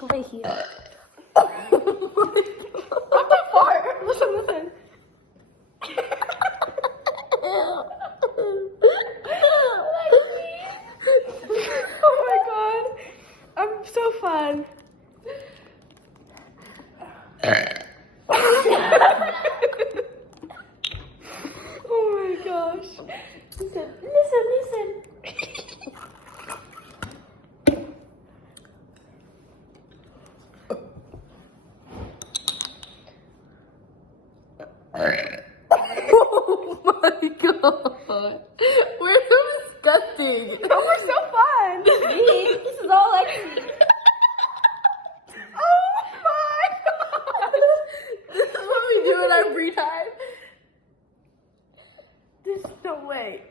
Right here. What the fart? Listen, listen. Oh my god. I'm so fun. Oh my gosh. Listen. Oh my god. We're disgusting. Oh, we're so fun. This is all Lexi. Oh my god. This is what we do in our free time. There's no way.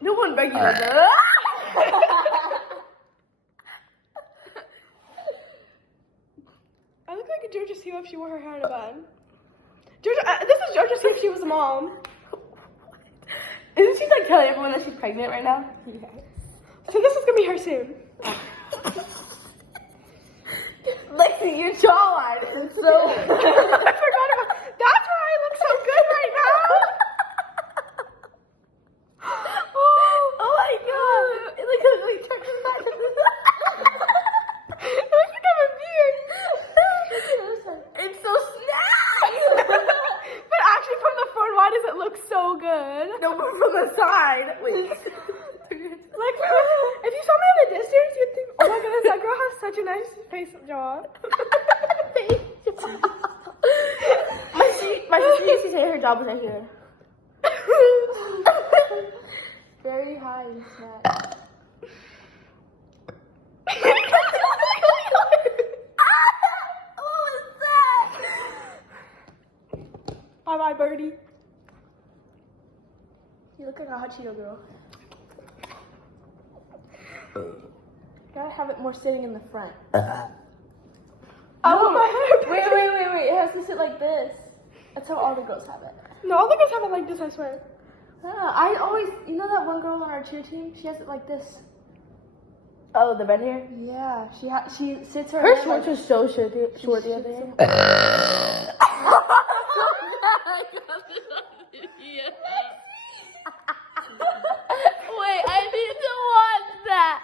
No one begged you to do that. I look like a Georgia Seal if she wore her hair in a bun. Georgia, this is Georgia Seal if she was a mom. Isn't she like telling everyone that she's pregnant right now? Yes. So this is gonna be her soon. Lexi, your jawline is so. I forgot about. That's why I look so good right now. Oh my god! It looks like turns back to this. It looks like I'm a beard. It's so snappy. But actually, from the front, why does it look so good? No, but from the side. Wait. Like, if you saw me at a distance, you'd think, oh my goodness, that girl has such a nice face jaw. My sister used to say her job was right here. Very high and snap. What was that? Bye bye, birdie. You look like a hot Cheeto girl. Gotta have it more sitting in the front. Oh, wait. It has to sit like this. That's how all the girls have it. No, all the girls have it like this, I swear. I always, you know that one girl on our cheer team? She has it like this. Oh, the red hair? Yeah, She sits her her hair shorts like, are so short the other day. Wait, I need to watch that.